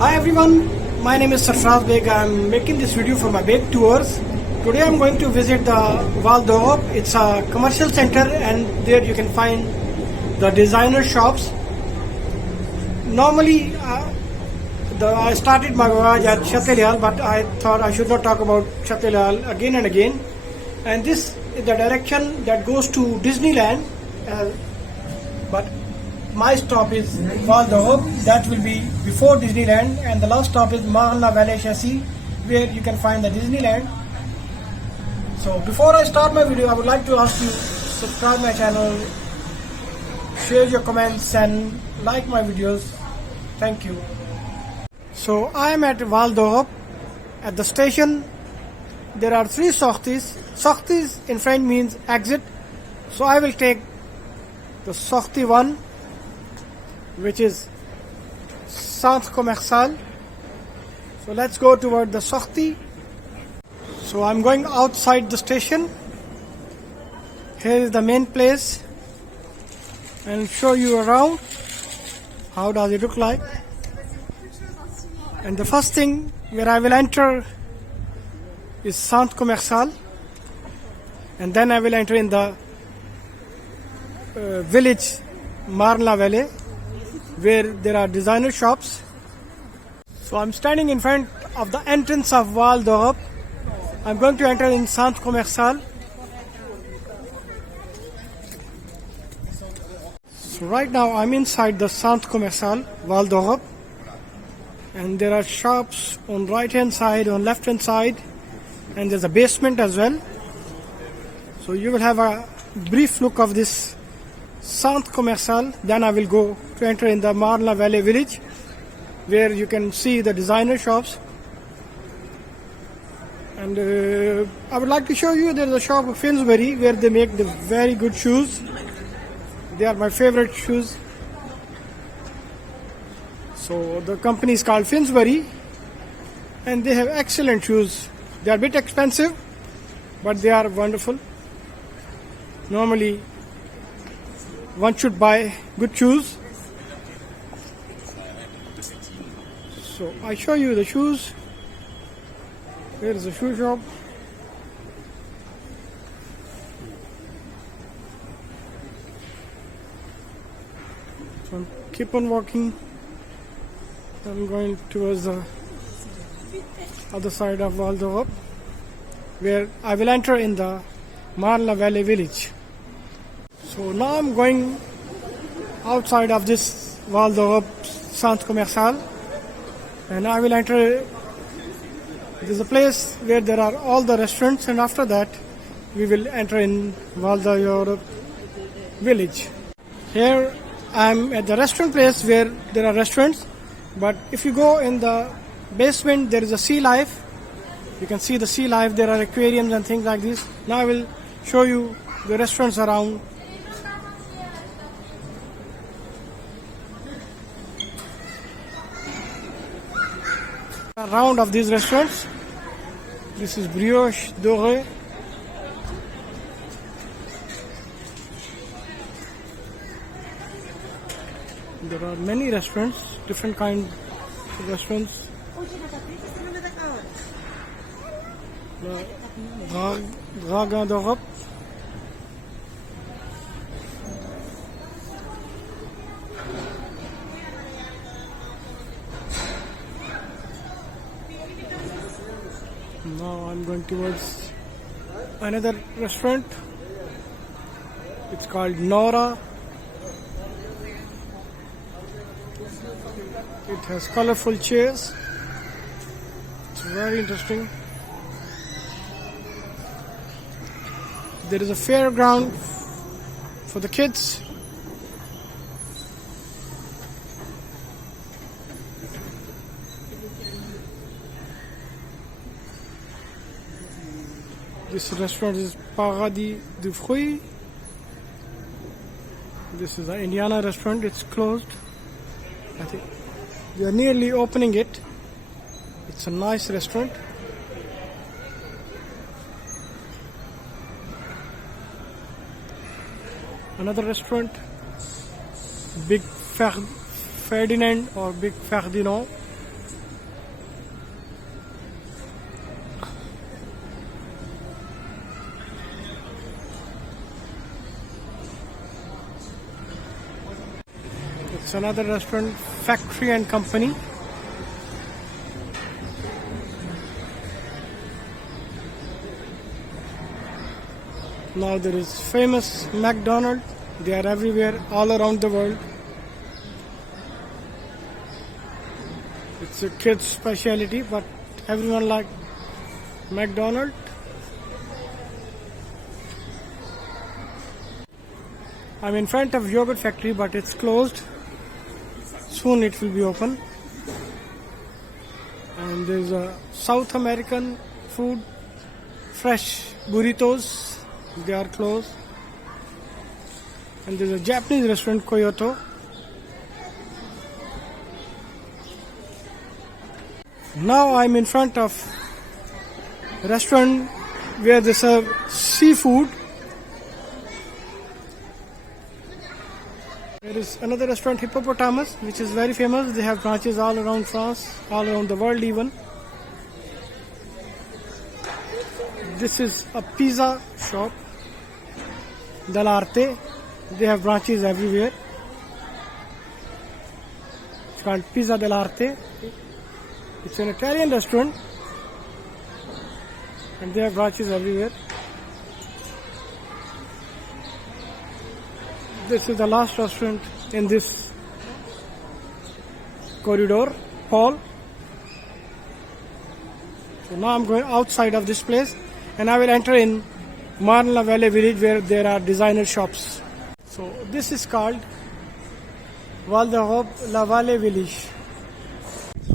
Hi everyone, my name is Sarfraz Beg. I'm making this video for my bake tours. Today I'm going to visit the Val d'Europe. It's a commercial center and there you can find the designer shops. Normally I started my voyage at Châtelet, but I thought I should not talk about Châtelet again and again. And this is the direction that goes to Disneyland. But my stop is Val d'Europe, that will be before Disneyland, and the last stop is Marne le Vallée, where you can find the Disneyland. So before I start my video, I would like to ask you subscribe my channel, share your comments and like my videos. Thank you. So I am at Val d'Europe. At the station there are three sorties. Sorties in French means exit. So I will take the sortie 1, which is Centre Commercial. So let's go toward the sortie. So I'm going outside the station. Here is the main place and show you around. How does it look like? And the first thing where I will enter is Centre Commercial, and then I will enter in the village Marne le Vallée, where there are designer shops. So I'm standing in front of the entrance of Val d'Europe. I'm going to enter in Centre Commercial. So right now I'm inside the Centre Commercial Val d'Europe, and there are shops on right hand side, on left hand side, and there's a basement as well. So you will have a brief look of this Centre Commercial. Then I will go to enter in the Marne le Vallée village, where you can see the designer shops. And I would like to show you there's a shop of Finsbury where they make the very good shoes. They are my favorite shoes. So the company is called Finsbury and they have excellent shoes. They are a bit expensive, but they are wonderful. Normally one should buy good shoes. So I show you the shoes. Here is a shoe shop. So keep on walking. I'm going towards the other side of Val d'Europe, where I will enter in the Marne le Vallée village. So now I'm going outside of this Val d'Europe Centre Commercial, and I will enter. There's a place where there are all the restaurants, and after that we will enter in Val d'Europe village. Here I'm at the restaurant place where there are restaurants, but if you go in the basement there is a sea life. You can see the sea life. There are aquariums and things like this. Now I will show you the restaurants around. Around of these restaurants. This is Brioche Dorée. There are many restaurants, different kind of restaurants. Dragon d'Europe. Now I'm going towards another restaurant. It's called Nora. It has colorful chairs. It's very interesting. There is a fairground for the kids. This restaurant is Paradis du Fruit. This is an Indiana restaurant. It's closed. I think they are nearly opening it. It's a nice restaurant. Another restaurant, Big Ferdinand or Big Ferdinand. It's another restaurant, Factory and Company. Now there is famous McDonald's. They are everywhere, all around the world. It's a kid's specialty, but everyone like McDonald's. I'm in front of yogurt factory, but it's closed. Soon it will be open. And there's a South American food, fresh burritos. They are closed. And there's a Japanese restaurant, Kyoto. Now I'm in front of a restaurant where they serve seafood. There is another restaurant, Hippopotamus, which is very famous. They have branches all around France, all around the world even. This is a pizza shop, Dell'Arte. They have branches everywhere. It's called Pizza Dell'Arte. It's an Italian restaurant and they have branches everywhere. This is the last restaurant in this corridor, Paul. So now I'm going outside of this place and I will enter in Marne le Vallée village where there are designer shops. So this is called Val d'Europe La Vallée village.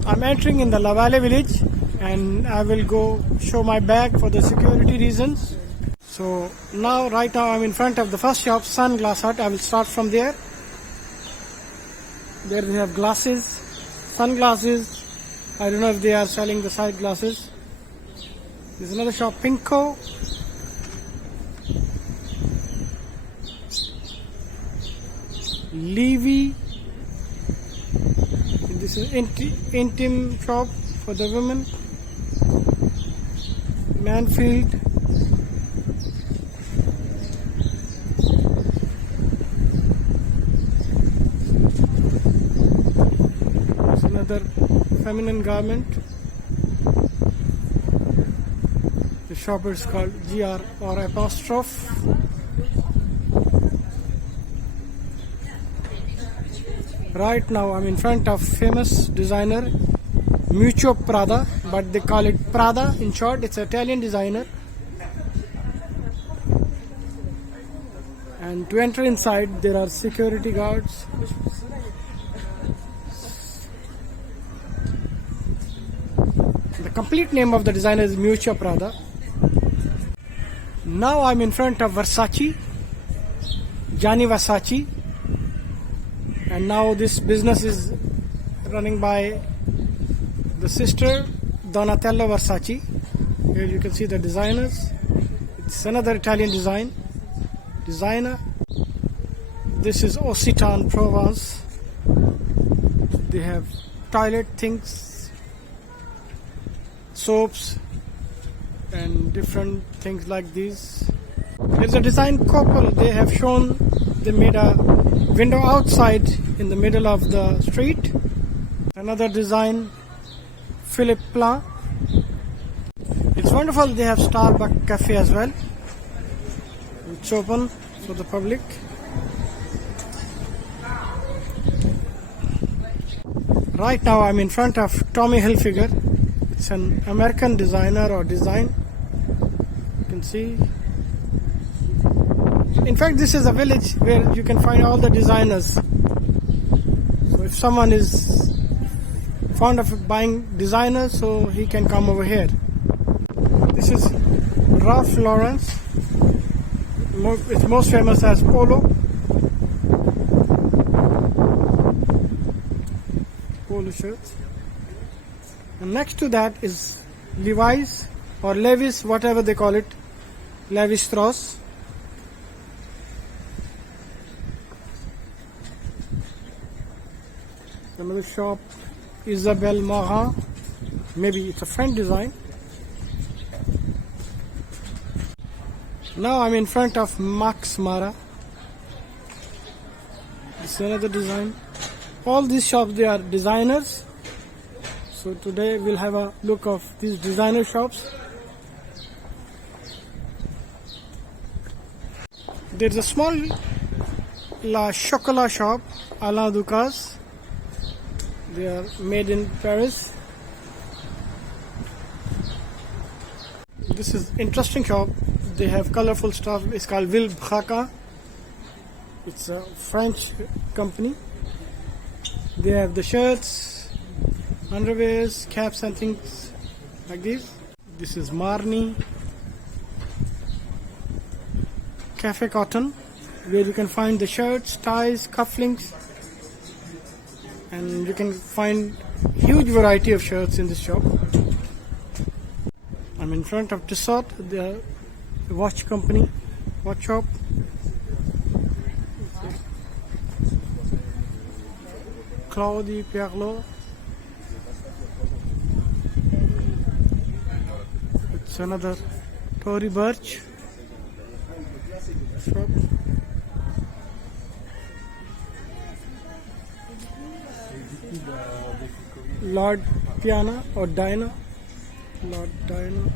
I'm entering in the La Vallée village and I will go show my bag for the security reasons. So right now I'm in front of the first shop, Sunglass Hut. I will start from there. There they have glasses, sunglasses. I don't know if they are selling the side glasses. There's another shop, Pinko. Levy. This is intim shop for the women. Manfield. There's another feminine garment. The shop is called GR or apostrophe. Right now I'm in front of famous designer Miuccio Prada, but they call it Prada in short. It's an Italian designer. And to enter inside there are security guards. The complete name of the designer is Miuccio Prada. Now I'm in front of Versace, Gianni Versace. And now this business is running by the sister Donatella Versace. Here you can see the designers. It's another Italian designer. This is Occitan Provence. They have toilet things, soaps and different things like these. There's a design couple. They have shown, they made a window outside in the middle of the street. Another design, Philippe Plein. It's wonderful. They have Starbucks cafe as well. It's open for the public. Right now I'm in front of Tommy Hilfiger. It's an American designer or design. You can see. In fact, this is a village where you can find all the designers. So if someone is fond of buying designers, so he can come over here. This is Ralph Lauren. It's most famous as Polo shirts. And next to that is Levi's or Levis, whatever they call it, Levi Strauss. Another shop, Isabelle Marant. Maybe it's a French design. Now I'm in front of Max Mara. It's another design. All these shops, they are designers. So today we'll have a look of these designer shops. There's a small La Chocolat shop, Alain Ducasse. They are made in Paris. This is interesting shop. They have colorful stuff. It's called Ville Braca. It's a French company. They have the shirts, underwears, caps and things like this. This is Marne Cafe Cotton, where you can find the shirts, ties, cufflinks, and you can find huge variety of shirts in this shop. I'm in front of Tissot, the watch company, watch shop. Claudie Pierlot. It's another Tory Burch shop. Lord Piana or Diana. Lord Diana.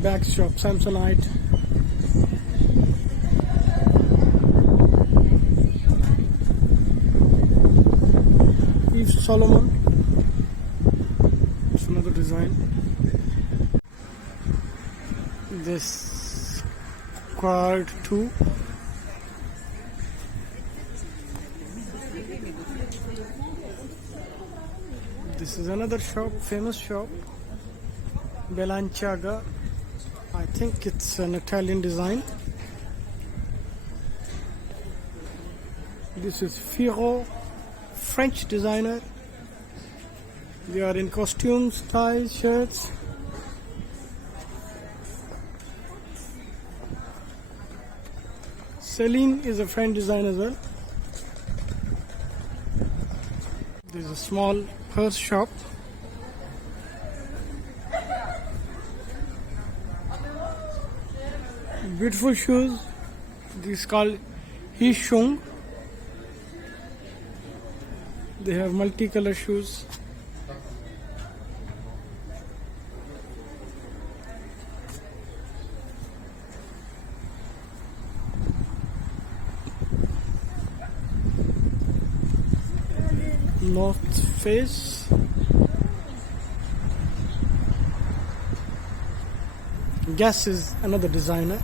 Back shop, Samsonite. Yves Solomon. It's another design. This Quad 2. This is another shop, famous shop, Balenciaga. I think it's an Italian design. This is Firo, French designer. They are in costumes, ties, shirts. Celine is a French designer as well. There's a small purse shop. Beautiful shoes. This is called Hishung. They have multicolor shoes. North Face. Guess is another designer.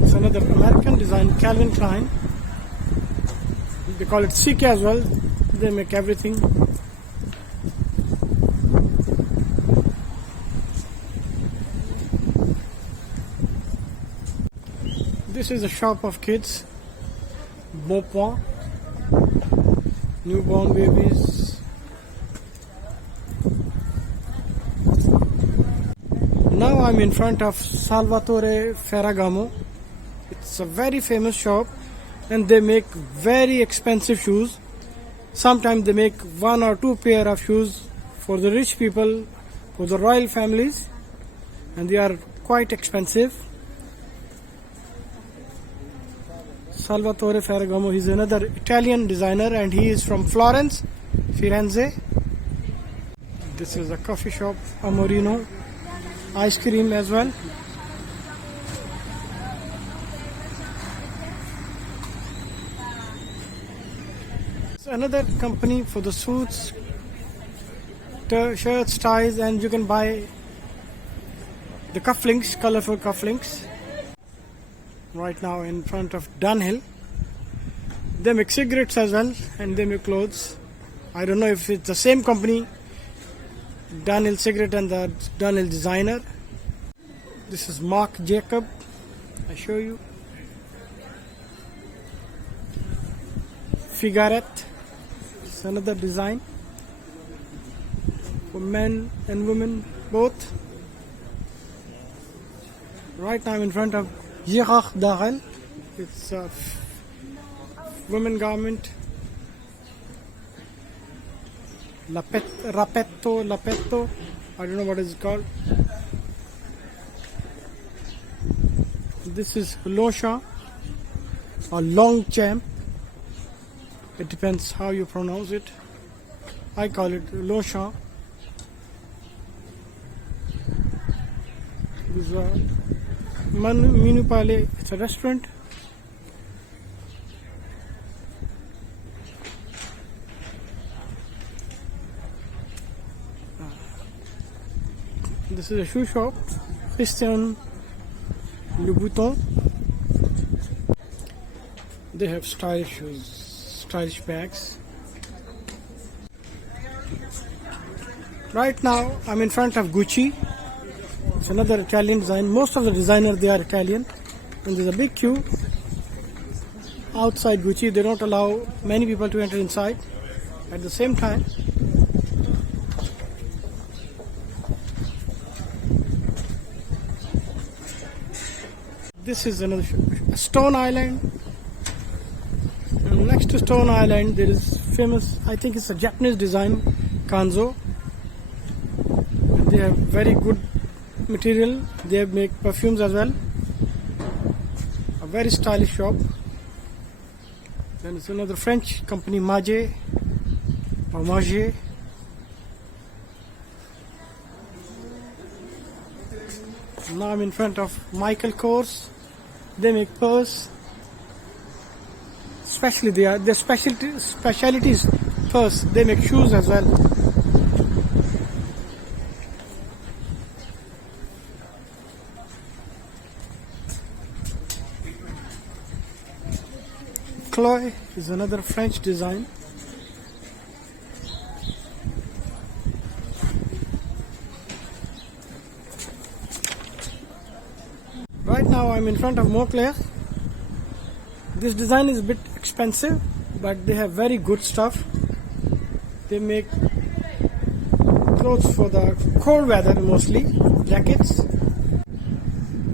It's another American design, Calvin Klein. They call it CK as well. They make everything. This is a shop of kids. Bon Point. Newborn babies. Now I'm in front of Salvatore Ferragamo. It's a very famous shop and they make very expensive shoes. Sometimes they make 1 or 2 pair of shoes for the rich people, for the royal families, and they are quite expensive. Salvatore Ferragamo, he's another Italian designer and he is from Florence, Firenze. This is a coffee shop, Amorino. Ice cream as well. It's another company for the suits, shirts, ties, and you can buy the cufflinks, colorful cufflinks. Right now in front of Dunhill. They make cigarettes as well and they make clothes. I don't know if it's the same company, Dunhill Cigarette and the Dunhill Designer. This is Marc Jacob. I show you. Figuarette. It's another design for men and women both. Right now I'm in front of Gérard Darel. It's a women garment. Lapetto. I don't know what it's called. This is Longchamp or Longchamp. It depends how you pronounce it. I call it Longchamp. This is Menu Palais. It's a restaurant. This is a shoe shop. Christian Louboutin. They have stylish shoes, stylish bags. Right now I'm in front of Gucci. It's another Italian design. Most of the designers, they are Italian. And there's a big queue outside Gucci. They don't allow many people to enter inside. At the same time, this is another Stone Island. And next to Stone Island there is famous, I think it's a Japanese design, Kanzo. They have very good material. They make perfumes as well. A very stylish shop. Then it's another French company, Maje or Maje. Now I'm in front of Michael Kors. They make purse. Especially their specialties purse. They make shoes as well. Chloe is another French design. Right now I'm in front of Moncler. This design is a bit expensive, but they have very good stuff. They make clothes for the cold weather, mostly jackets.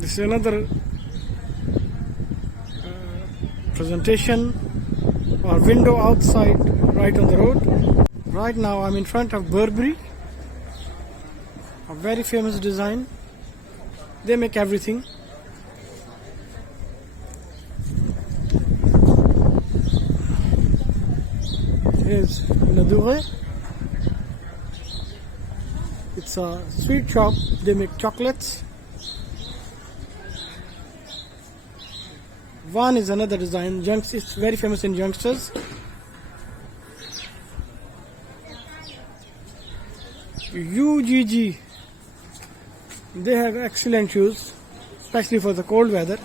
This is another presentation or window outside, right on the road. Right now I'm in front of Burberry, a very famous design. They make everything. Here's Nadure. It's a sweet shop. They make chocolates. One is another design. It's very famous in youngsters. UGG. They have excellent shoes, especially for the cold weather.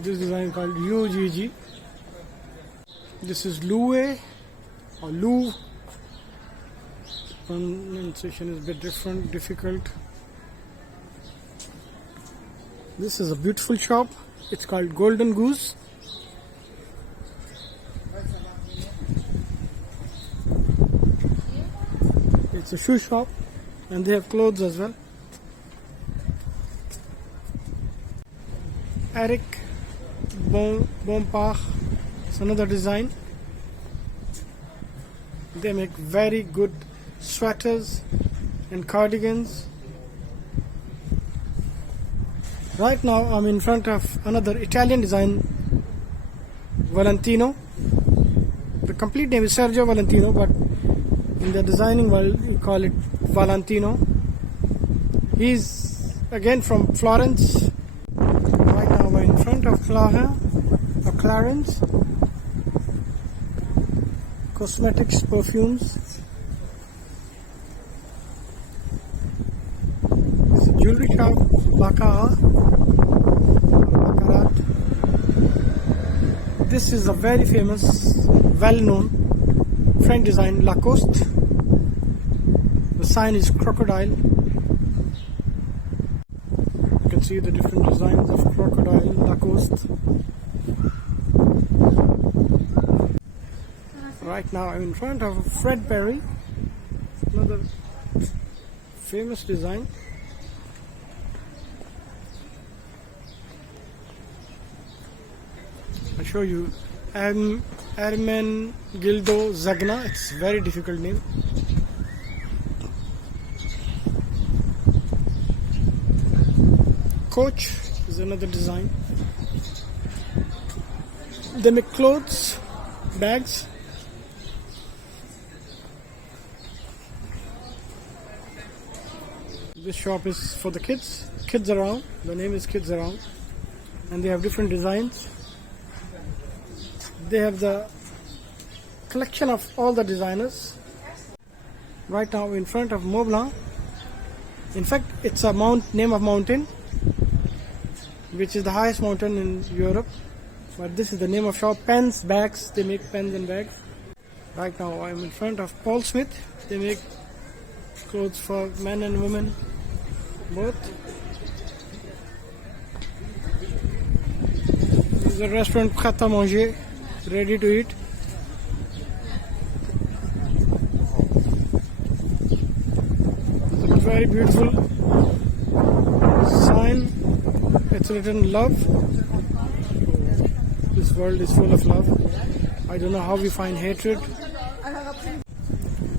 This design is called UGG. This is Loue or Lou. Pronunciation is a bit difficult. This is a beautiful shop. It's called Golden Goose. It's a shoe shop and they have clothes as well. Eric Bompard. It's another design. They make very good sweaters and cardigans. Right now I'm in front of another Italian design, Valentino. The complete name is Sergio Valentino, but in the designing world we call it Valentino. He's again from Florence. Right now we're in front of Clarins. Cosmetics, perfumes. It's a jewelry shop, Baccarat. This is a very famous, well-known French design, Lacoste. The sign is crocodile. You can see the different designs of crocodile, Lacoste. Right now I'm in front of Burberry, another famous design. I'll show you. I'm Ermen Gildo Zagna. It's a very difficult name. Coach is another design. They make clothes, bags. This shop is for the kids. Kids Around. The name is Kids Around. And they have different designs. They have the collection of all the designers. Right now in front of Mont Blanc. In fact, it's a name of mountain, which is the highest mountain in Europe. But this is the name of shop. Pens, bags. They make pens and bags. Right now I'm in front of Paul Smith. They make clothes for men and women both. This is a restaurant Prêt à Manger, ready to eat. It's a very beautiful sign. It's written love. This world is full of love. I don't know how we find hatred.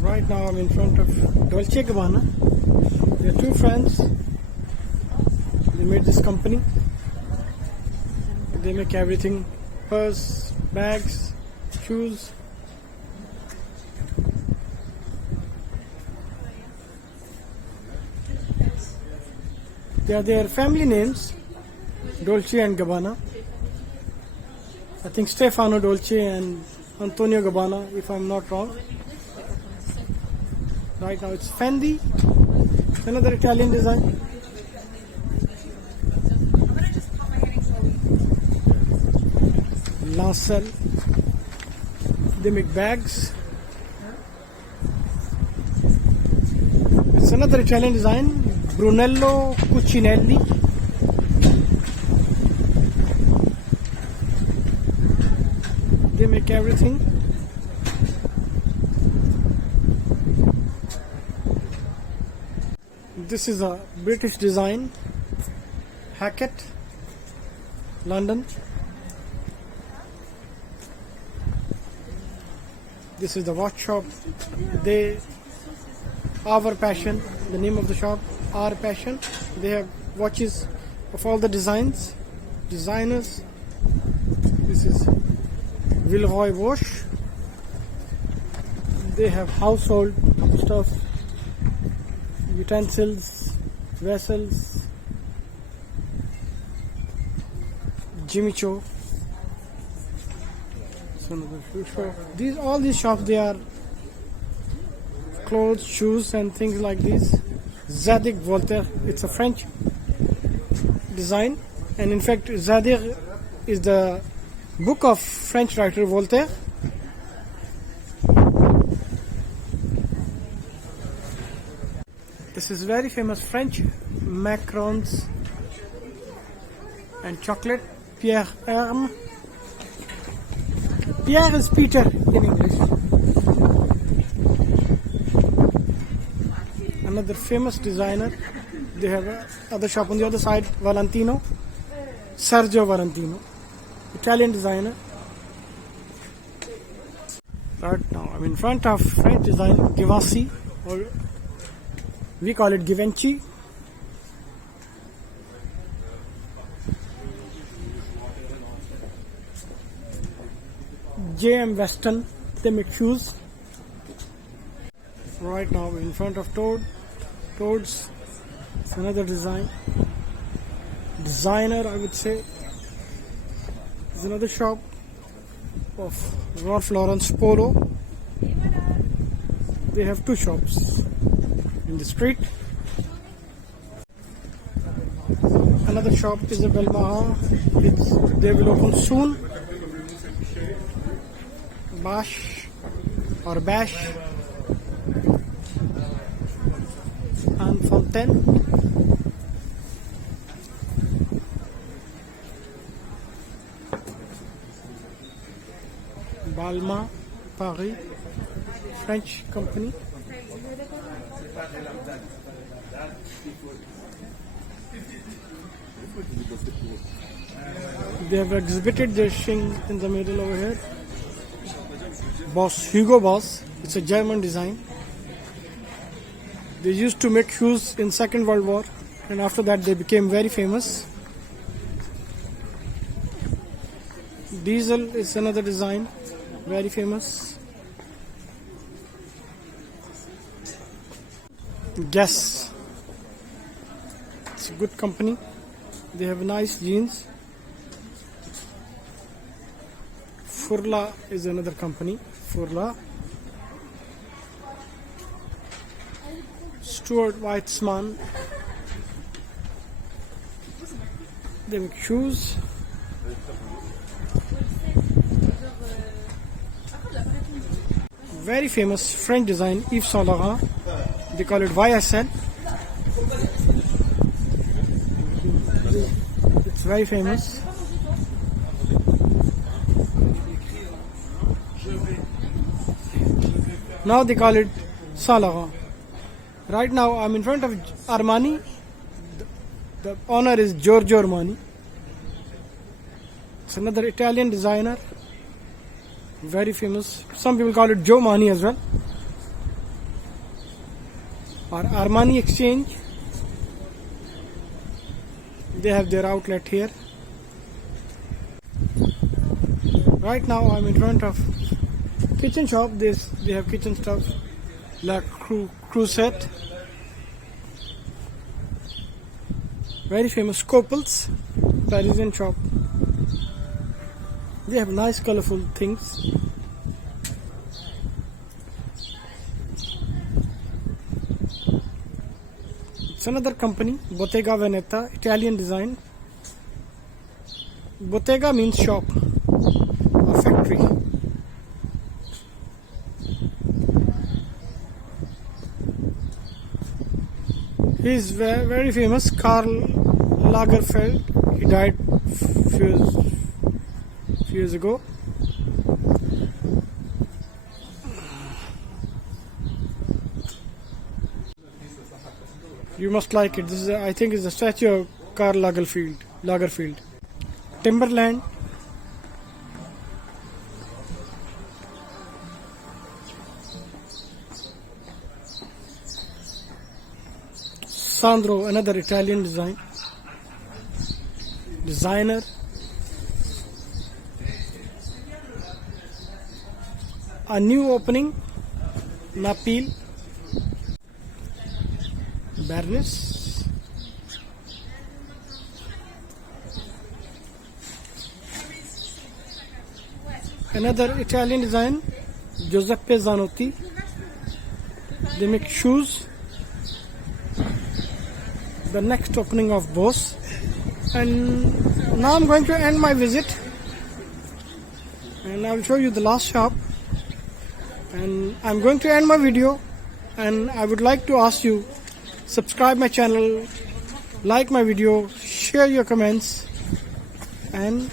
Right now I'm in front of Dolce & Gabbana. They're two friends. They made this company. They make everything. Purse, bags, shoes. They are their family names. Dolce and Gabbana. I think Stefano Dolce and Antonio Gabbana, if I'm not wrong. Right now it's Fendi. It's another Italian design. Lancel. They make bags. It's another Italian design. Brunello Cucinelli. They make everything. This is a British design. Hackett, London. This is the watch shop. Our Passion, the name of the shop, Our Passion. They have watches of all the designers. This is Villeroy Bosch. They have household stuff, utensils, vessels. Jimmy Choo. Another shoe shop. All these shops, they are clothes, shoes and things like this. Zadig Voltaire, it's a French design, and in fact Zadig is the book of French writer Voltaire. This is very famous French macarons and chocolate. Pierre Herme. Pierre is Peter in English. Another famous designer. They have another shop on the other side, Valentino. Sergio Valentino, Italian designer. Right now I'm in front of French designer Givenchy, or we call it Givenchy. J.M. Weston, they make shoes. Right now in front of Toads. It's another designer, I would say. There's another shop of Ralph Lauren's Polo. They have two shops in the street. Another shop is Isabel Maha. They will open soon. Bash or Bash and Fontaine. Balmain, Paris, French company. They have exhibited their thing in the middle over here. Hugo Boss. It's a German design. They used to make shoes in Second World War, and after that they became very famous. Diesel is another design, very famous. Guess. It's a good company. They have nice jeans. Furla is another company. Furla. Stuart Weitzman. They make shoes. Very famous French design, Yves Saint Laurent. They call it YSL. It's very famous. Now they call it Saint Laurent. Right now I'm in front of Armani. The owner is Giorgio Armani. It's another Italian designer. Very famous. Some people call it Joe Mani as well. Or Armani Exchange. They have their outlet here. Right now I'm in front of kitchen shop. They have kitchen stuff. La Crusette. Very famous. Couples. Parisian shop. They have nice colorful things. It's another company, Bottega Veneta, Italian design. Bottega means shop or factory. He is very famous, Karl Lagerfeld. He died few years ago. You must like it. This is, I think, is a statue of Karl Lagerfeld. Timberland. Sandro, another Italian designer. A new opening, Napil, Bernice. Another Italian design, Giuseppe Zanotti. They make shoes. The next opening of Boss. And now I'm going to end my visit. And I'll show you the last shop. And I'm going to end my video, and I would like to ask you, subscribe my channel, like my video, share your comments, and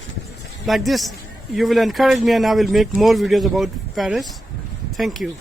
like this you will encourage me and I will make more videos about Paris. Thank you.